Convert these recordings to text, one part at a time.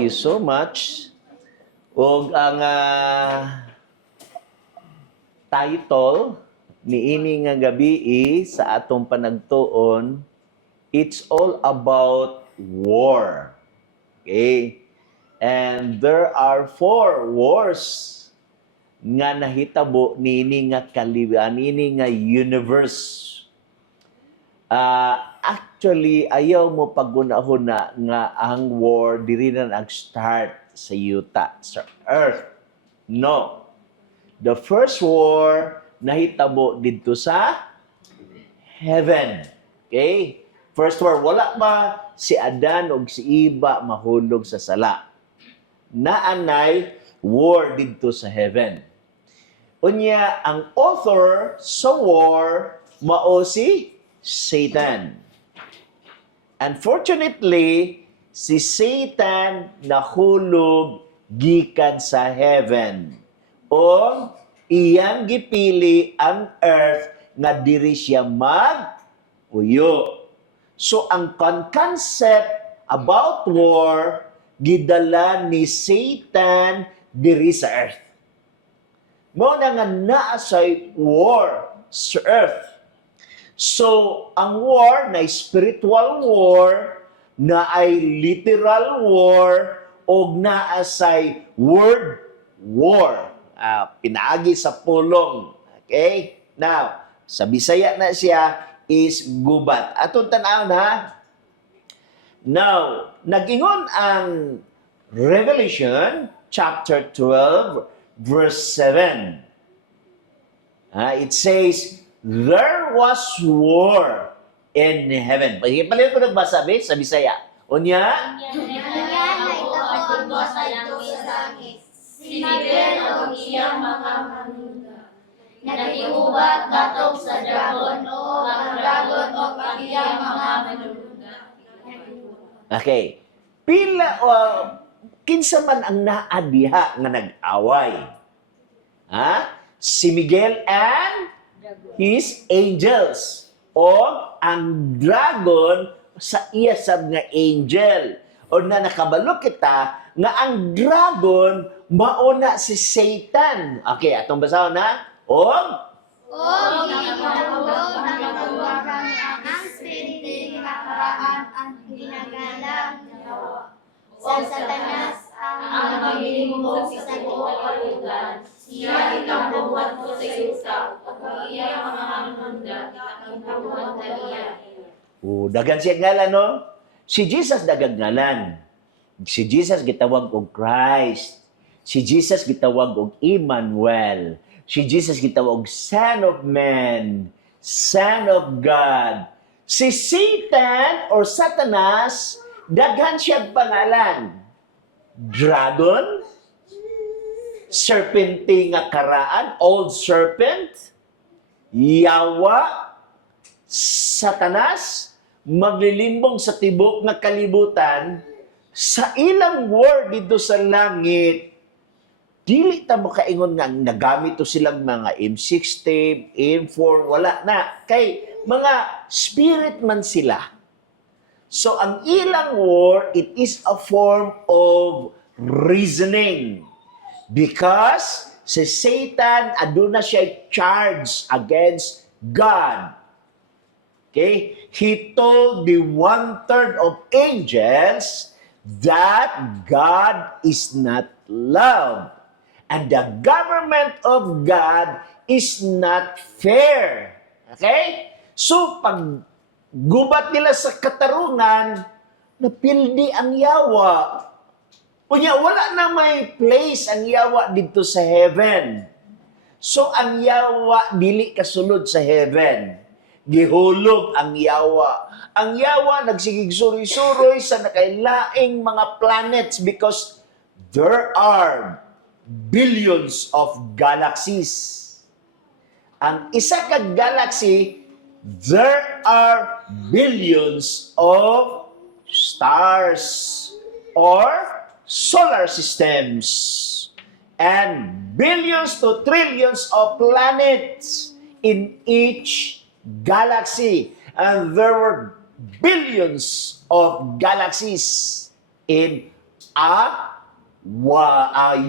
Thank you so much. Ug ang title niini nga gabi sa atong panagtuon, it's all about war. Okay? And there are 4 wars nga nahitabo niini nga niini nga universe. Actually, ayaw mo pagunahon nga ang war diri na nag-start sa yuta, sa earth. No. The first war nahitabo dito sa heaven. Okay? First war, wala ba si Adan o si Eva mahulog sa sala? Naanay war dito sa heaven. Unya, ang author sa war mao si Satan. Unfortunately, si Satan nahulog gikan sa heaven. O iyang gipili ang earth nga diri siya mag-uyo. So ang concept about war gidala ni Satan diri sa earth. Mao na nga naa sa war sa earth. So, ang war na spiritual war, na ay literal war, o na asay word war. Pinaagi sa pulong. Okay? Now, sa Bisaya na siya is gubat. Atong tanawon ha. Now, nag-ingon ang Revelation chapter 12 verse 7. It says, there was war in heaven. Palit ko nagbasa sa Bisaya. Unya? Sinibel ang iyang mga manuda. Nagiubat katong sa dragon o ang dragon o ang iyang mga manuda. Okay. Kinsa man ang naadiha nga nag-away? Si Miguel and his angels. O ang dragon sa iya sab nga angel. O na nakabalo kita nga ang dragon mauna si Satan. Okay, atong basahon na. O Ginagawag ng kawagan ang spiriting kaparaan ang ginagalang nawa. O Satanas ang maglilingkod sa buong kalugan. Siya ikabuhat ko sa yuta, at iya mga manunda, ikabuhat na iya. Dagan siya ngalan, no? Si Jesus dagang ngalan. Si Jesus gitawag og Christ. Si Jesus gitawag og Emmanuel. Si Jesus gitawag og Son of Man, Son of God. Si Satan or Satanas, daghan siya pangalan. Dragon, serpente nga karaan, old serpent, yawa, Satanas, maglilimbong sa tibok nga kalibutan, sa ilang war dito sa langit, dili ta mo kaingon nga nagamit to silang mga M60, M4, wala na. Kay mga spirit man sila. So ang ilang war, it is a form of reasoning. Because si Satan, aduna siya charge against God. Okay? He told the 1/3 of angels that God is not love. And the government of God is not fair. Okay? So, pag gubat nila sa katarungan, napildi ang yawa. Kunya, wala na may place ang yawa dito sa heaven. So, ang yawa, dili kasulod sa heaven. Gihulog ang yawa. Ang yawa, nagsigig suroy-suroy sa nakailaing mga planets because there are billions of galaxies. Ang isa kag galaxy, there are billions of stars or solar systems and billions to trillions of planets in each galaxy. And there were billions of galaxies in a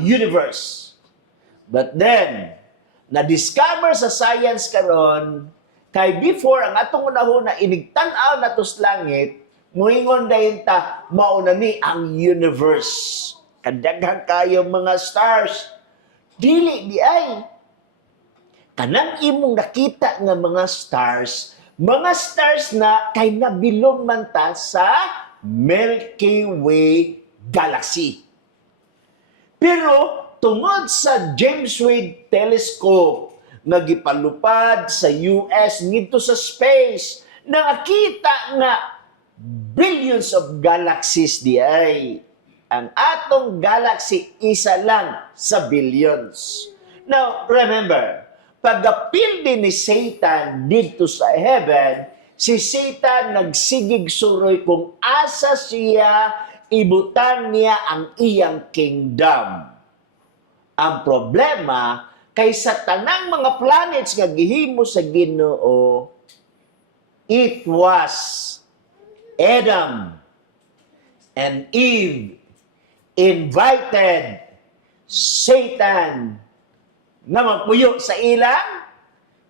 universe. But then, na-discover sa science karon kay before ang atong unahuna inigtan-aw na tos langit, muingon dayon ta mauna ni ang universe. Kadaghan kayo mga stars. Dili di ay. Kanang imong nakita nga mga stars na kay nabilong man ta sa Milky Way galaxy. Pero tungod sa James Webb Telescope nga gipalupad sa US ngadto sa space, nakakita nga billions of galaxies di ay. Ang atong galaxy isa lang sa billions. Now, remember, pag-apil din ni Satan dito sa heaven, si Satan nagsigig suroy kung asa siya ibutan niya ang iyang kingdom. Ang problema, kay sa tanang mga planets nga gihimo sa Ginoo, it was Adam and Eve invited Satan na magpuyo sa ilang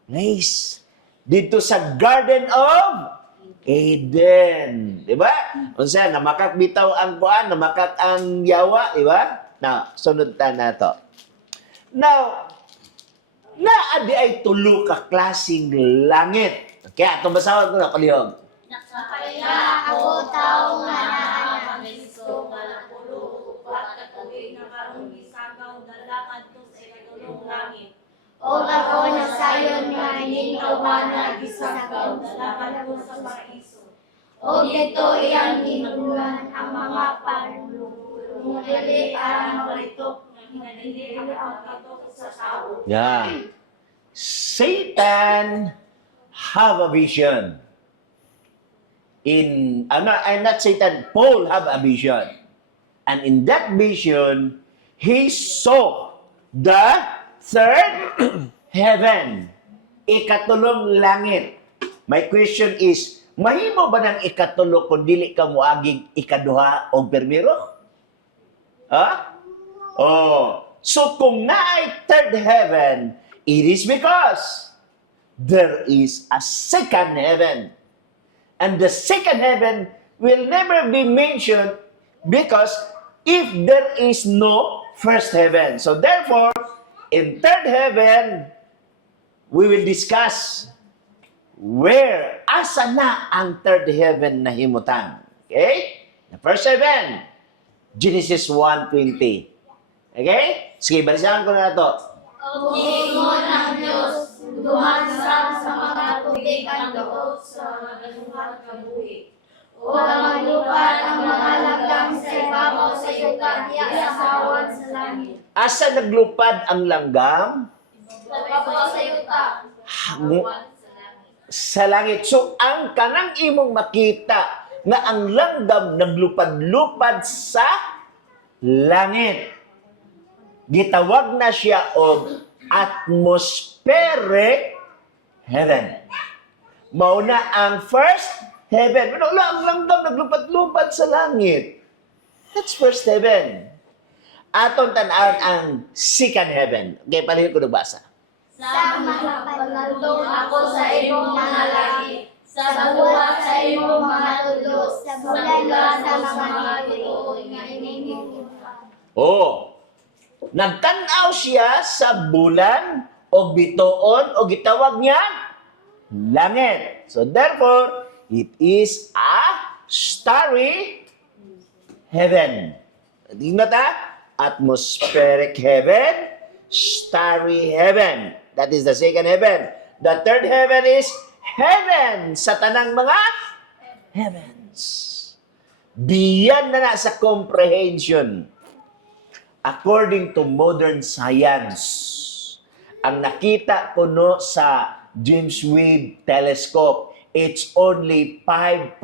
race dito sa Garden of Eden. Di ba? Unsa, namakak bitaw ang kuan, namakak ang yawa, di ba? Now, sunod ta na to. Now, naadi ay tulo ka klaseng langit. Kaya, itong basawan ko na kalihog. Kaya ako tao nga naana. O ako nasayon nga ningkawan na gisagaw sa paraiso. O dito iyang ginulan ang mga panungali ang maritok nga dili ang katok sa tao. Yeah. Satan have a vision. Not Satan, Paul have a vision. And in that vision, he saw the third heaven, ikatulong langit. My question is, mahimo ba ng ikatulo kung dili ka muaging ikaduha o permiro? Ha? Oh. So kung naay third heaven, it is because there is a second heaven. And the second heaven will never be mentioned because if there is no first heaven. So therefore, in third heaven, we will discuss where, asa na ang third heaven na himutan. Okay? The first heaven, Genesis 1:20. Okay? Sige, balisahan ko na ito. Ingon ang Diyos, dumansag sa mga tubig ang loob sa daluhan kabuhi. O maglupad ang mga lagang sa ibabaw sa yuta niya asawan sa langit. Asa naglupad ang langgam? Sa ibabaw sa yuta. Sa langit. So, ang kanang imong makita na ang langgam naglupad-lupad sa langit. Gitawag na siya og atmospheric heaven. Mauna ang first heaven. Wala ang langgam naglupad-lupad sa langit. That's first heaven. Atong tan-awon ang second heaven. Okay, palihog ko nagbasa. Sa mga paglalong ako sa imong mga langit, sa buwan sa imong mga tulo, sa bulan sa mga bituon nga inimong ibuhat. Oh, nagtanaw siya sa bulan o bituon o gitawag niya langit. So therefore, it is a starry heaven. Tingnan ta, atmospheric heaven, starry heaven. That is the second heaven. The third heaven is heaven sa tanang mga heavens. Biyan na sa comprehension. According to modern science, ang nakita ko no sa James Webb Telescope, it's only 5%.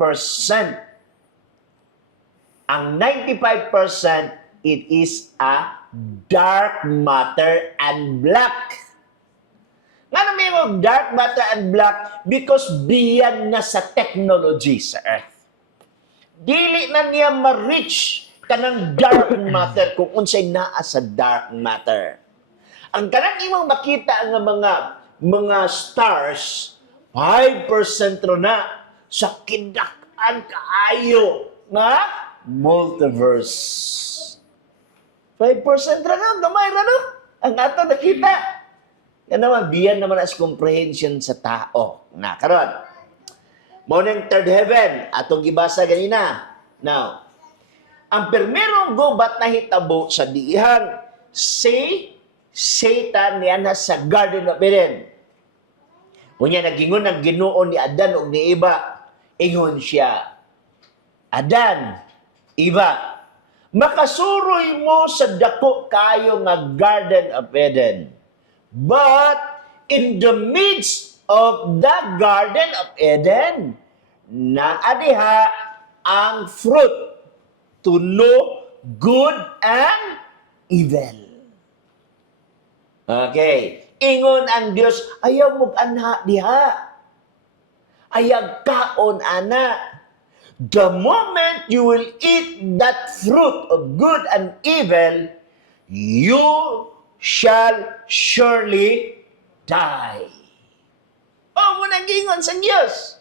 Ang 95%, it is a dark matter and black. Nga namin mo dark matter and black because biyan na sa technology sa Earth. Dili na niya ma-reach kanang dark matter kung unsay naa sa dark matter. Ang kanang imong makita nga mga stars 5% ro na sa kidak-an kaayo nga multiverse. 5% ra na, gamay ra no? Ang ato nakita. Yan naman, biyan naman as comprehension sa tao. Na, karon. Morning third heaven, atong gibasa ganina. Now, ang permerong gubat na hitabo sa diihang si Satan niya sa Garden of Eden. Kunya nagingon ang Ginoo ni Adan ug ni Eva, ingon siya, Adan, Eva, makasuroy mo sa dako kayo nga Garden of Eden. But in the midst of the Garden of Eden, naadiha ang fruit to know good and evil. Okay. Ingon ang Dios, ayaw mo anha diha. Ayag kaon ana. The moment you will eat that fruit of good and evil, you shall surely die. O, mo nang ingon sa Dios.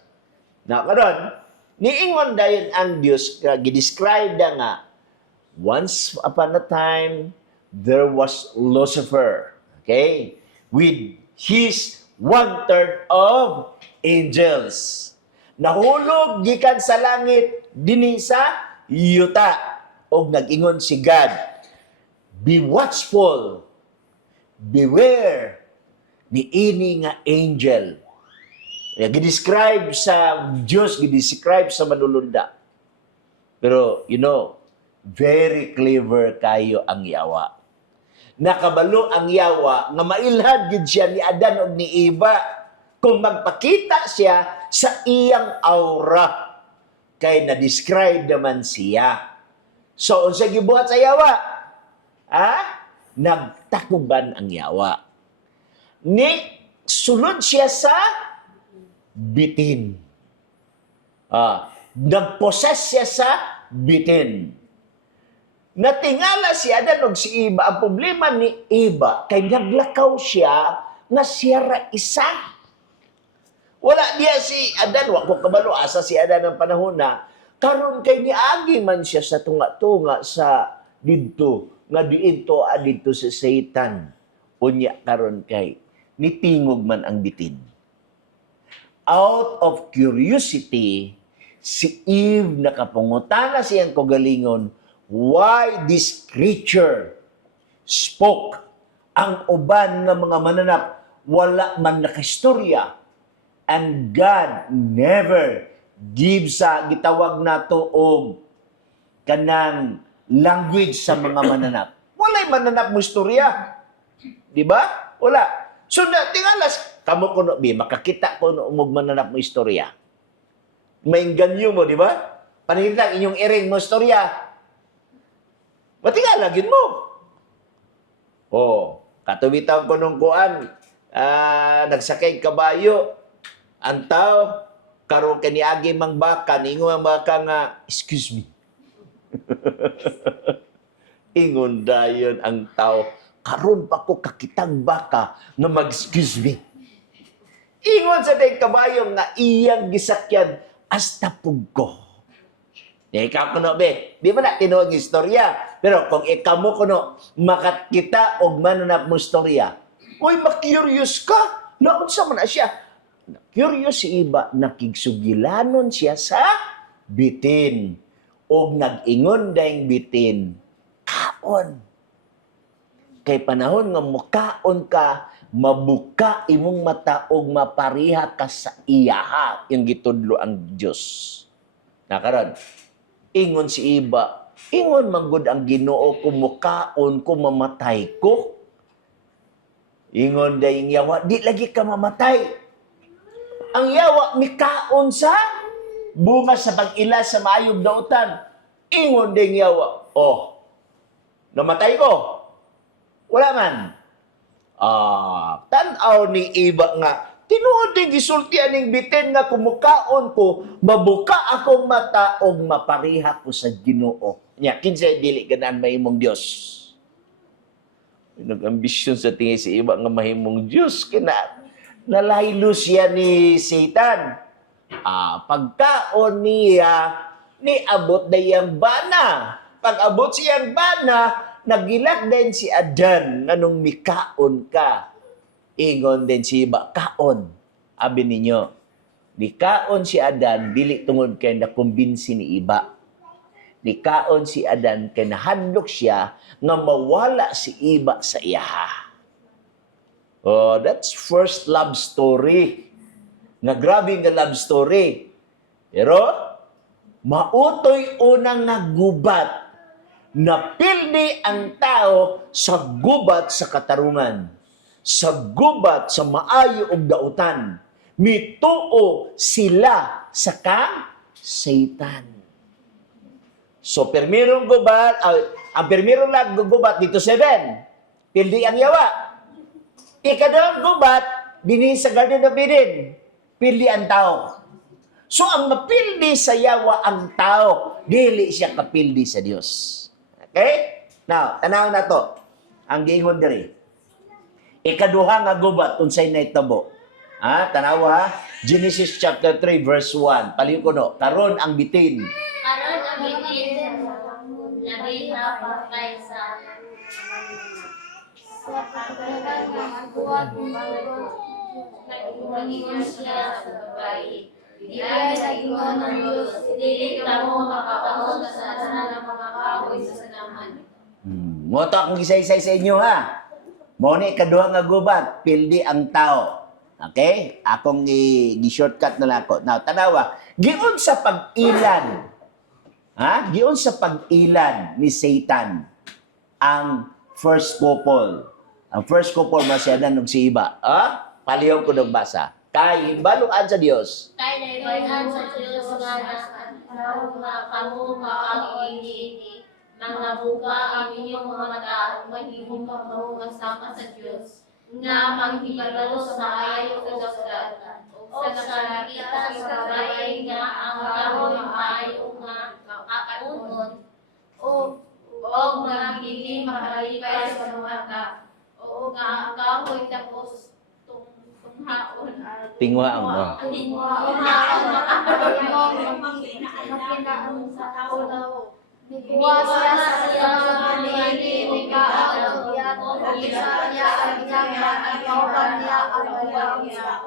Na karon, niingon dayon ang Dios, gidescribe da nga, once upon a time, there was Lucifer. Okay? With his 1/3 of angels. Nahulog gikan sa langit dinhi sa yuta. Og nag-ingon si God, be watchful, beware ni ini nga angel. Gidescribe sa Diyos, gidescribe sa manulunda. Pero, very clever kayo ang yawa. Nakabalo ang yawa nga mailhad gid siya ni Adan ug ni Eva kung magpakita siya sa iyang aura kay na-describe naman siya. So unsa gibuhat sa yawa? Nagtakuban ang yawa. Ni sulod siya sa bitin. Nagposes siya sa bitin. Natingala si Adan og si Eva. Ang problema ni Eva, kay naglakaw siya nga siya ra isa. Wala diya si Adan, wa ko kabalo asa si Adan ng panahon na, karon kay niagi man siya sa tunga-tunga sa didto, nga diinto adito si Satan. Unya karon kay, nitingog man ang bitin. Out of curiosity, si Eve nakapangutana siyang kagalingon, why this creature spoke. Ang uban ng mga mananap wala man nakistorya, and God never gives sa gitawag nato og kanang language sa mga mananap. Walay mananap mo istorya. Di ba? Wala. So na tingalas kamo kuno bi makakita ko no umog mananap mo istorya. Mainganyo mo, di ba? Paninglang inyong iring mo istorya. Matingala gid mo. Katubitaw ko nung kuan, nagsakay kabayo, antaw, karon kaniagi mang baka, ningon ang baka nga, excuse me. Ingon dayon ang tao, karon pa ko kakitang baka na mag-excuse me. Ingon sa day kabayo nga iyang gisakyan, hasta pugko. Ikaw kuno be, di ba na tinuod ng istorya? Pero kung ikaw mo kuno makakita og mananap mo istorya, uy, ma-curious ka. Laon sa man siya. Curious si Iba, nakigsugilanon siya sa bitin. Og nag-ingon dayong bitin, kaon. Kay panahon nga mukaon ka, mabuka imong mata og mapariha ka sa iyaha. Yung gitudlo ang Diyos. Nakaron, ingon si Iba, ingon manggod ang Ginoo kung mukaon ko mamatay ko. Ingon dayong yawa, di lagi ka mamatay. Ang yawa, mikaon sa bunga sa pag-ila sa maayog dautan. Ingon dayong yawa, namatay ko. Wala man. Tanaw ni Iba nga, tinuod din gisultian ning bitin nga kumukaon ko, mabuka akong mata og mapariha ko sa Ginoo. Nya, kinsay dili ganan mahimong Dios. Nag-ambisyon sa tingin si iba nga mahimong Diyos. Kina, nalaylo siya ni Satan. Pagkaon niya, niabot na iyang bana. Pag abot siyang bana, nagilak din si Adan, nganong mikaon ka. Ingon din si iba, kaon. Abi ninyo, nikaon si Adan, dili tungod kay nakumbinsi ni iba. Nikaon si Adan kay nahandok siya nga mawala si iba sa iyaha. Oh, that's first love story. Nga grabe nga love story. Pero, mautoy unang nagubat. Napildi ang tao sa gubat sa katarungan. Sa gubat sa maayo ug dautan. Mituo sila sa Satan. So, permirong gubat, ang permirong gubat dito 7. Pildi ang yawa. Ikadawang gubat, dinhi sa Garden of Eden. Pildi ang tao. So, ang mapildi sa yawa ang tao, dili siya kapildi sa Dios. Okay? Now, tanaw na to. Ang giingon diri. Ikaduha nga gubat, unsay naitabo. Tanaw ha? Genesis chapter 3, verse 1. Paliw ko no. Karon ang bitin. Karon ang bitin, labi na patay sa pagkakas ng buwag nag-ingon siya sa babae. Di ay nag-ingon ng Diyos, dili ka mo makakaon sa sana ng mga kahoy sa sanaman. Moto akong isa-isa sa inyo ha. Muna ikaduha nga gubat, pildi ang tao. Okay? Akong gi-shortcut na lang ako. Now, tanawa, giun sa pag-ilan. Giun sa pag-ilan ni Satan ang first couple. Ang first couple masyadan og si iba. Palihog ko ng basa. Kay himbaluan sa Dios. Kay naibayan sa Diyos nga kamo makakiini mga buka ang inyong mga mata at mahimong pagmahungan sama sa Diyos nga manghibalo sa ayaw kasagdan o sa nakita sa babae nga ang kahoy maayo nga kakaunon o nga hindi makalipay sa mata o nga ang kahoy tapos tunghaon Tingwaang mo. Buwasa siya sa piliin ni Kaano yan o isa niya ang niya at kauban niya ang bayaw niya.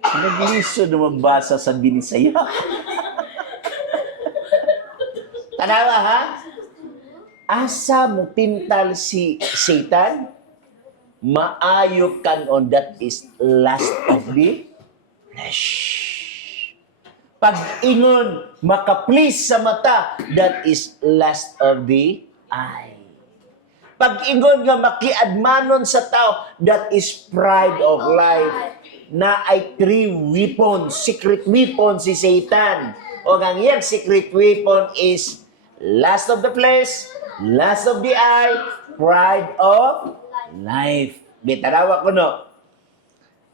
Nagliso na magbasa sa binisaya. Tanawa ha? Asa mo pintal si Satan? Maayo kanon, that is lust of the flesh. Pag-ingon, makaplease sa mata, that is lust of the eye. Pag-ingon nga makiadmanon sa tao, that is pride of life. Na ay 3 weapons, secret weapon si Satan. O ang iyang secret weapon is lust of the flesh, lust of the eye, pride of life. Bitarawa ko no.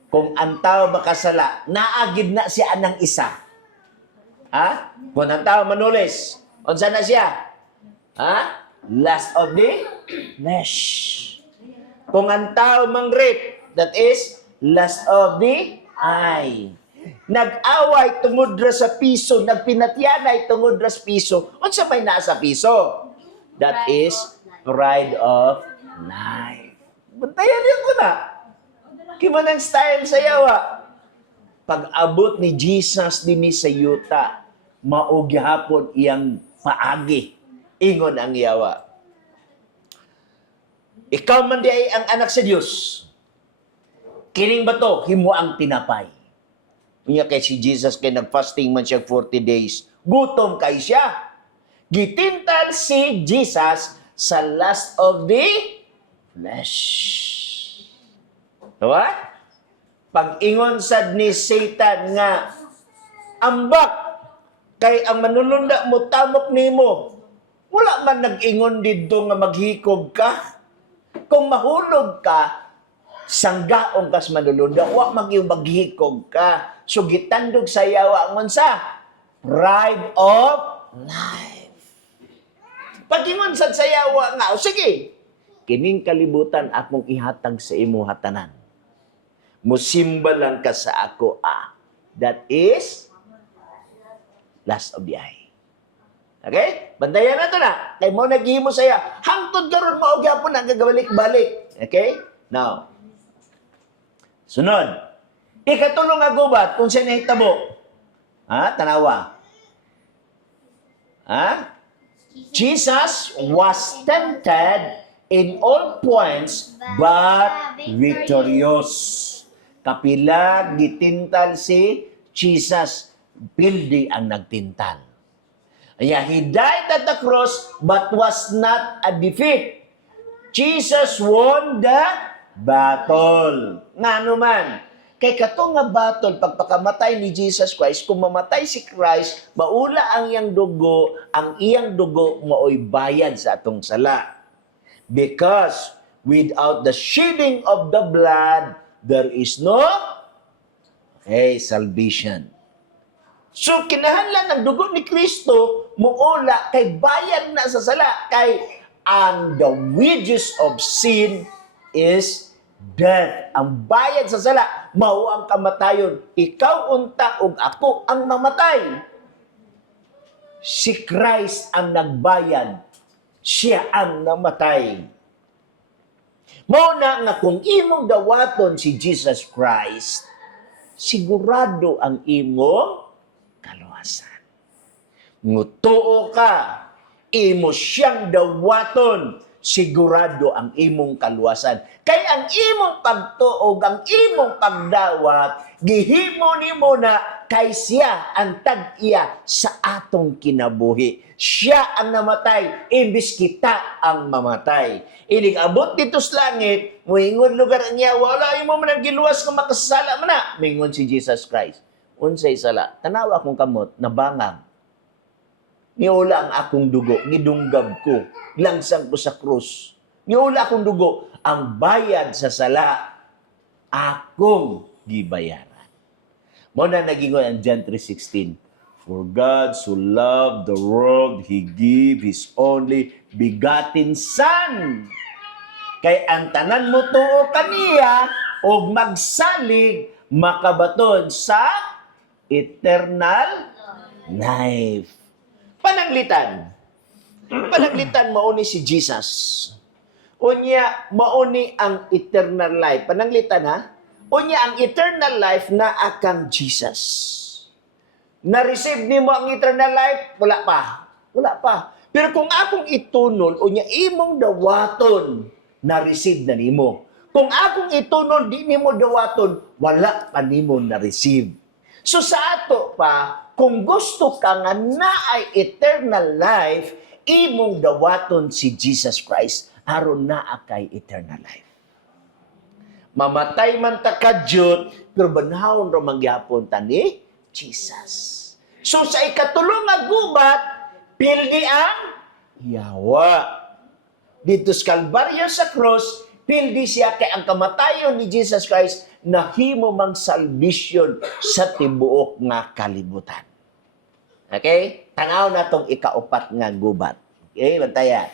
Kung ang tao makasala, naagid na siya ng isa. Kung ang tao manulis, unsa na siya? Lust of the flesh. Kung ang tao mangrip, that is lust of the eye. Nag-away tungod ra sa piso, nagpinatyanay tungod ra sa piso. Unsa may naa sa piso? That is pride of life. Bantayan niyo ko na. Kimanang style sa yawa. Pag-abot ni Jesus dinhi sa yuta, mao gihapon iyang paagi. Ingon ang yawa. Ikaw man di ay ang anak sa Dios. Kining bato himo ang tinapay. Unya kay si Jesus kay nagfasting man siya 40 days. Gutom kay siya. Gitintal si Jesus sa lust of the flesh. Diba? Pag-ingon sad ni Satan nga, ambak, kay ang manulunda mo, tamok nimo. Wala man nag-ingon dito nga maghikog ka. Kung mahulog ka, sanggaong kas manulunda, wa magyung maghikog ka. So gitandog sa yawa ngon sa pride of life. Pag-ingon sad sa yawa nga, o sige, kining kalibutan akong ihatag sa imo hatanan. Musimba lang ka sa ako, That is last of the eye. Okay? Bandayan na ito na. Kay mo naghimo saya. Hangtod karon mo og gyapon ang gagabalik-balik. Okay? Now, sunod. Ikatulong nga gubat kung siya nahitabo. Tanawa. Jesus was tempted in all points but victorious. Kapila gitintal si Jesus, pildi ang nagtintal. He died at the cross but was not a defeat. Jesus won the battle. Nga naman, kay katong nga battle, pagpakamatay ni Jesus Christ, kung mamatay si Christ, maula ang iyang dugo maoy bayad sa atong sala. Because without the shedding of the blood, there is no salvation. So, kinahanglan ng dugo ni Kristo, muula kay bayad na sa sala. Kay ang the wages of sin is death. Ang bayad sa sala, mao ang kamatayon. Ikaw unta ug ako ang mamatay. Si Christ ang nagbayad. Siya ang namatay. Mao na nga kung imong dawaton si Jesus Christ, sigurado ang imong kaluwasan. Ngutuo ka, imo siyang dawaton, sigurado ang imong kaluwasan. Kay ang imong pagtuog, ang imong pagdawat, gihimo nimo na kay siya ang tag-iya sa atong kinabuhi. Siya ang namatay, imbis kita ang mamatay. Inig abot dito sa langit, muingon lugar niya, wala mo man ang giluwas kung makasala man na. Mingon si Jesus Christ. Unsay sala, tanawa akong kamot, nabangang. Niula ang akong dugo, gidunggab ko, langsang ko sa krus. Niula akong dugo, ang bayad sa sala, akong gibayaran. Mo na nagingon ang John 3:16. For God so loved the world, He gave His only begotten Son. Kay ang tanan mo tuo kaniya, o magsalig, makabaton sa eternal life. Pananglitan. Pananglitan mauni si Jesus. Unya mauni ang eternal life. Pananglitan Unya ang eternal life na akang Jesus. Na-receive nimo ang eternal life? Wala pa. Wala pa. Pero kung akong itunol, unya imong dawaton, na-receive na nimo. Kung akong itunol, di nimo dawaton, wala pa nimo na-receive. So sa ato pa, kung gusto ka nga naay eternal life, imong dawaton si Jesus Christ, aron naa kay eternal life. Mamatay man ta kadyot, pero banhawon ra magyapon ta ni Jesus. So sa ikatulong nga gubat, pildi ang yawa. Dito sa Kalbaryo sa cross, pildi siya kay ang kamatayon ni Jesus Christ nahimo mang salvation sa tibuok nga kalibutan. Okay? Tanaw na tong ikaupat nga gubat. Okay, bantayan.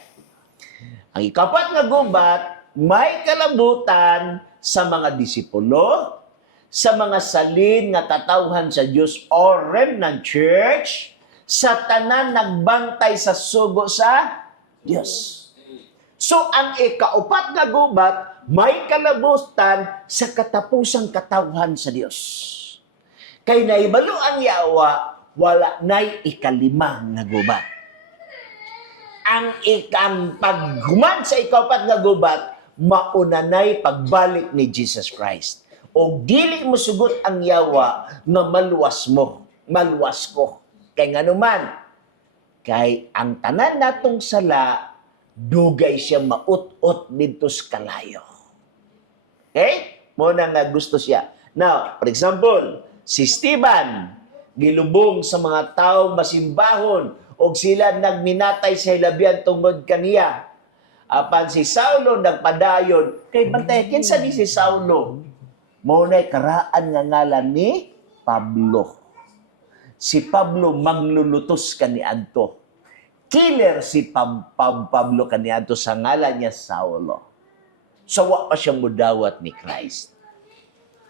Ang ikaupat nga gubat, may kalabutan sa mga disipulo, sa mga salin nga katawhan sa Dios or remnant church, sa tanan nagbantay sa sugo sa Dios. So, ang ikaupat nga gubat, may kalabutan sa katapusang katawhan sa Dios. Kay naibalo ang yawa, wala na'y ikalima nga gubat. Ang ikang paghuman sa ikaupat nga gubat, mauna na'y pagbalik ni Jesus Christ. O dili mo sugot ang yawa nga maluwas mo, maluwas ko. Kay nga naman, kay ang tanan natong sala, dugay siya maut-ut dito sa kalayo. Okay? Muna nga gusto siya. Now, for example, si Stephen, gilubong sa mga tao masimbahon, o sila nagminatay sa hilabihan tungod kaniya. Apan si Saulo nagpadayon, kay bantay, kinsa ni si Saulo? Maunay karaan nga ngalan ni Pablo. Si Pablo manglulutos kaniadto. killer si Pablo kaniadto sa ngalan niya Saulo. So, wa pa siya mudawat ni Christ.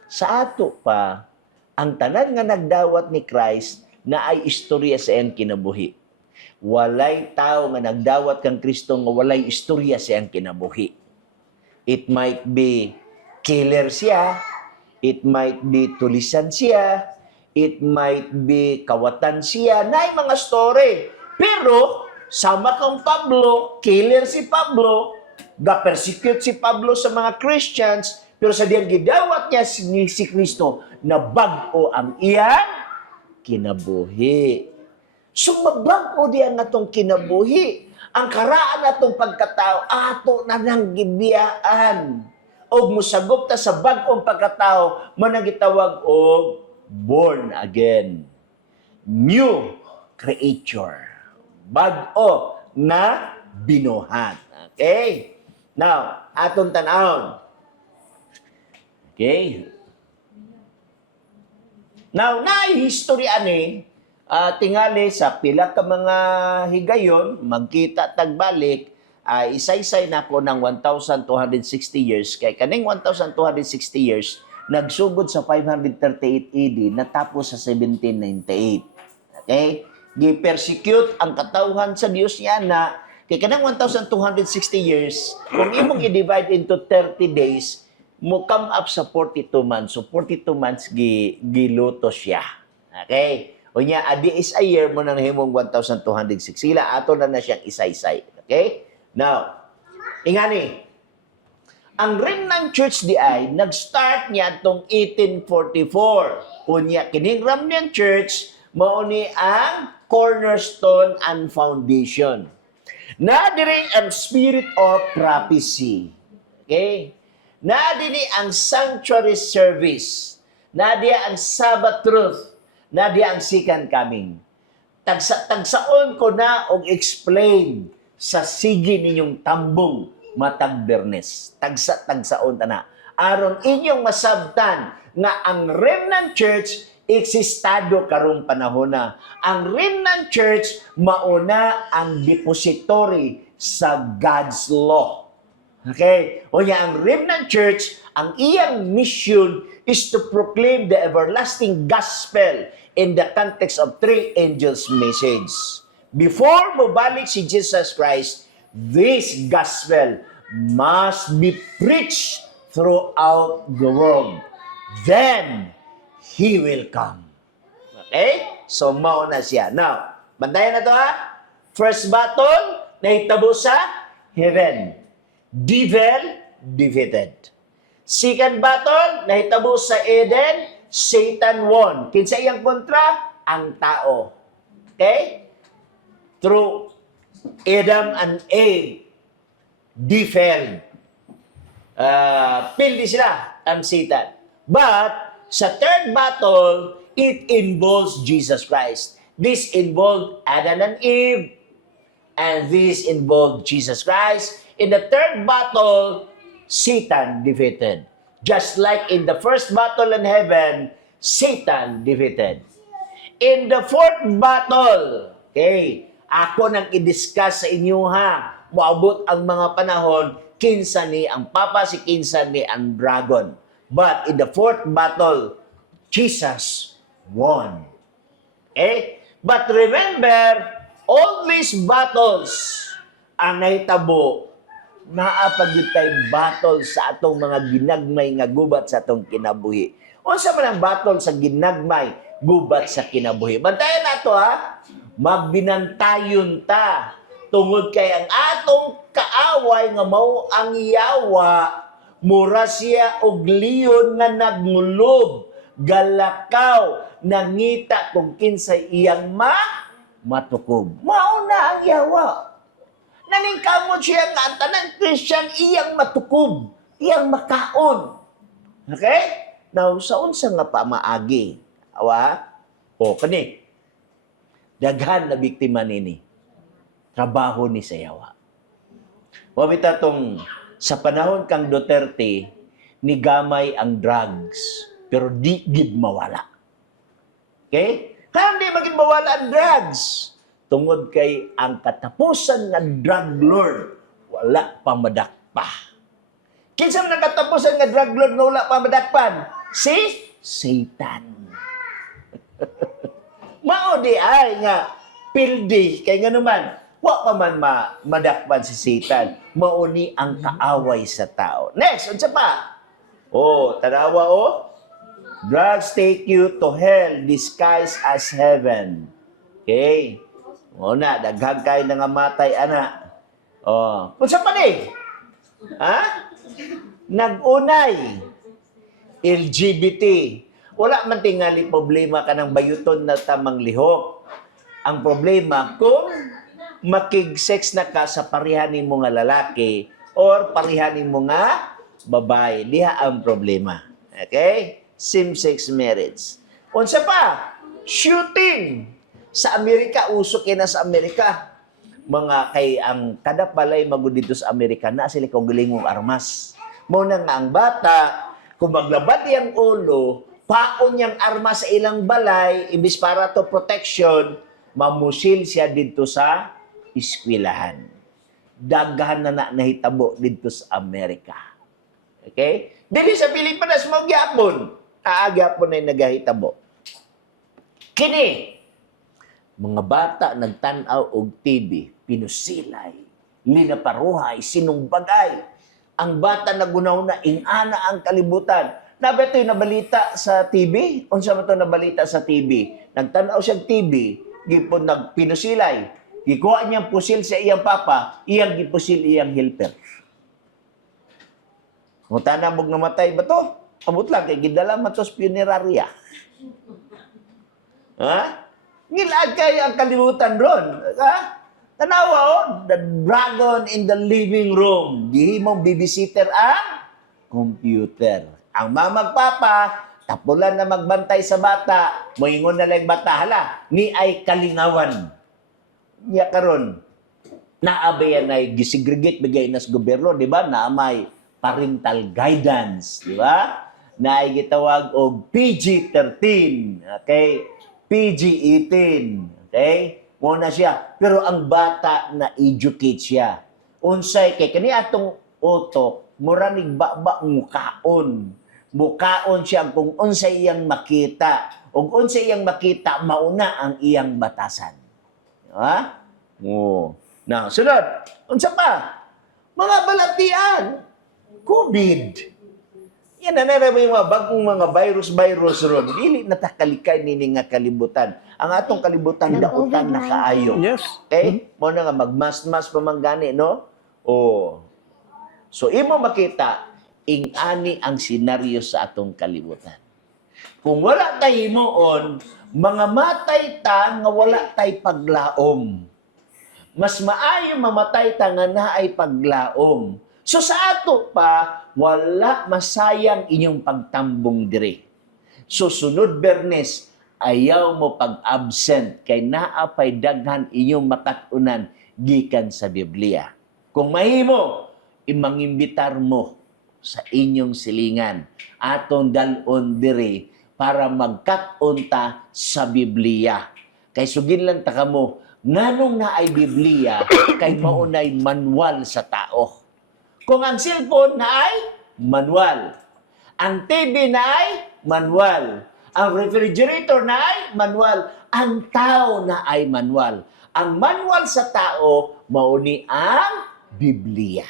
Sa ato pa, ang tanan nga nagdawat ni Christ na ay istorya sa iyang kinabuhi. Walay tao nga nagdawat kang Kristo nga walay istorya sa iyang kinabuhi. It might be killer siya, it might be tulisan siya, it might be kawatan siya, na mga story. Pero, sama kang Pablo, killer si Pablo, ga-persecute si Pablo sa mga Christians, pero sa diyang gidawat niya si Kristo, na bag-o ang iyang kinabuhi. So, mabag-o diyan natong kinabuhi. Ang karaan natong pagkatao, ato na nang gibiyaan. O musagop ta sa bag-ong pagkatao, managitawag og born again. New creature. Bag-o na binuhat. Okay? Now, atong tanawon. Okay? Now, history ani, tingali sa pila ka mga higayon, magkita tagbalik, isaysay na ko ng 1,260 years. Kay kaning 1,260 years, nagsugod sa 538 AD, natapos sa 1798. Okay? Gi-persecute ang katawhan sa Dios niya na kay kanang 1,260 years, kung imong i-divide into 30 days, mo come up sa 42 months. So 42 months giluto siya. Okay? O niya, adi is a year mo nang himong 1,206. Sila ato na siyang isaysay. Okay? Now, ingani, ang Remnant Church di ay nag-start niya itong 1844. Unya, kining Remnant Church, mauni ang cornerstone and foundation. Na diri ang spirit of prophecy. Okay? Na diri ang sanctuary service. Na diya ang Sabbath truth. Na diya ang second coming. Tagsaon ko na og explain sa sige ninyong tambong matag Bernes. Tagsaon ta na. Aron inyong masabtan nga ang Remnant Church eksistado karong panahon na. Ang Remnant Church mauna ang depository sa God's law. Okay? O niya, ang Remnant Church, ang iyang mission is to proclaim the everlasting gospel in the context of three angels' message. Before mabalik si Jesus Christ, this gospel must be preached throughout the world. Then, He will come. Okay? So, mauna siya. Now, bantayan na to ha. First battle, nahitabo sa heaven. Devil, defeated. Second battle, nahitabo sa Eden, Satan won. Kinsa iyang kontra? Ang tao. Okay? Through Adam and Eve, defiled. Pildi sila ang Satan. But, sa third battle, it involves Jesus Christ. This involved Adam and Eve, and this involved Jesus Christ. In the third battle, Satan defeated. Just like in the first battle in heaven, Satan defeated. In the fourth battle, okay, ako nang i-discuss sa inyo ha, moabot ang mga panahon, kinsa ni ang Papa, si kinsa ni ang Dragon. But in the fourth battle, Jesus won. Okay? But remember, all these battles ang nahitabo, naapag yun tayo battle sa atong mga ginagmay nga gubat sa atong kinabuhi. Unsa man ang battle sa ginagmay gubat sa kinabuhi? Bantayan nato ha. Magbinantayon ta tungod kay ang atong kaaway nga mao ang yawa, mura siya og leon nga nagmulob, galakaw, nangita kung kinsay iyang matukob. Mao na ang yawa. Naningkamot siya nga ang tanang Christian iyang matukob, iyang makaon. Okay? Now, sa unsa nga pa maagi? Awa? O, kani. Daghan na biktima nini. Trabaho ni sa yawa. Wabita tong sa panahon kang Duterte, ni gamay ang drugs, pero di gid mawala. Okay? Kaya di maging mawala ang drugs. tungod kay ang katapusan nga drug lord wala pa madakpa. Kinsa man ang katapusan nga drug lord nga wala pa madakpan? Si Satan. Mao di ay nga pildi kay nga naman wa pa man madakpan si Satan. Mao ni ang kaaway sa tao. Next, unsa pa? Oh, tanawa oh. Drugs take you to hell disguised as heaven. Okay? O na, daghang kay nga matay, ana. O, unsa pa ni? Ha? Nag-unay. LGBT. Wala man tingali problema ka ng bayuton na tamang lihok. Ang problema, kung makig-sex na ka sa parihanin mo nga lalaki or parihanin mo nga babae, diha ang problema. Okay? Same-sex marriage. Unsa pa? Shooting. Sa Amerika, uso kina sa Amerika. Mga kay ang kada palay magud dito sa Amerika na sila kaugalingong armas. Mao na nga ang bata, kung maglabad yang ulo, paon yang armas sa ilang balay, imbis para to protection, mamusil siya dito sa eskwelahan. Daghan na nahitabo dito sa Amerika. Okay? Dili sa Pilipinas mo gyapon. Gyapon ay nagahitabo. Kini, mga bata nagtanaw og TV, pinusilay, linaparuhay, sinumbagay. Ang bata nagunaw na ingana ang kalibutan. Nabi ito'y nabalita sa TV? Unsa man ito nabalita sa TV? Nagtanaw siya TV, gipon nagpinusilay. Gikuha niyang pusil sa iyang papa, iyang gipusil iyang helper. Mutana mong namatay ba to? Amot lang, kay gidala matos funerarya. Ha? Ngilad kayo ang kalibutan ron. Ha? Tanawa, oh, the dragon in the living room. Di mo bibisiter ang computer. Ang mamagpapa, tapulan na magbantay sa bata, moingon na lang bata, hala, ni ay kalingawan. Niya karon naabayan ay gisegregate bigay nas gobyerno, di ba? Naamay parental guidance, di ba? Na ay gitawag og PG-13, okay? PG-18, okay? Muna siya. Pero ang bata na educate siya. Unsay kay kani atong utok, mura ning baba mukaon. Mukaon siya kung unsay iyang makita. Ug unsay iyang makita, mauna ang iyang batasan. Ha? Oh. Now, sunod. Unsa pa? Mga balatian. COVID. Yan na yung mga bagong mga virus ron. Dili natakalikay nini nga kalibutan. Ang atong kalibutan, dautan na kaayo. Yes. Okay? Mo na nga magmas-mas pamanggani, no? Oh. So, imo makita, ing-ani ang senaryo sa atong kalibutan. Kung wala tayo moon, mga matay ta nga wala tay paglaom. Mas maayo mamatay ta nga naay paglaom. So sa ato pa, wala masayang inyong pagtambong diri. So sunod Bernes, ayaw mo pag-absent kay naapay daghan inyong makatunan gikan sa Biblia. Kung mahimo, imangimbitar mo sa inyong silingan aton dalon diri para magkatunta sa Biblia. Kay sugin lang ta kamo, nganong naay Biblia kay maunay manual sa tao. Kung ang cellphone na ay manual, ang TV na ay manual, ang refrigerator na ay manual, ang tao na ay manual. Ang manual sa tao, mauni ang Biblia.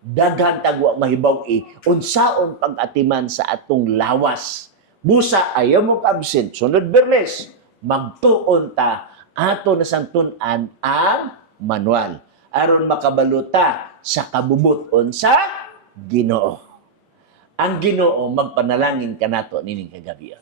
Daghan tagwa mahibaw unsaon pag-atiman sa atong lawas. Busa ayaw mo ka-absent. Sunod Bernes, magtuon ta ato na santunan ang manual aron makabaluta sa kabubuton sa Ginoo. Ang Ginoo magpanalangin kanato nining kagabi.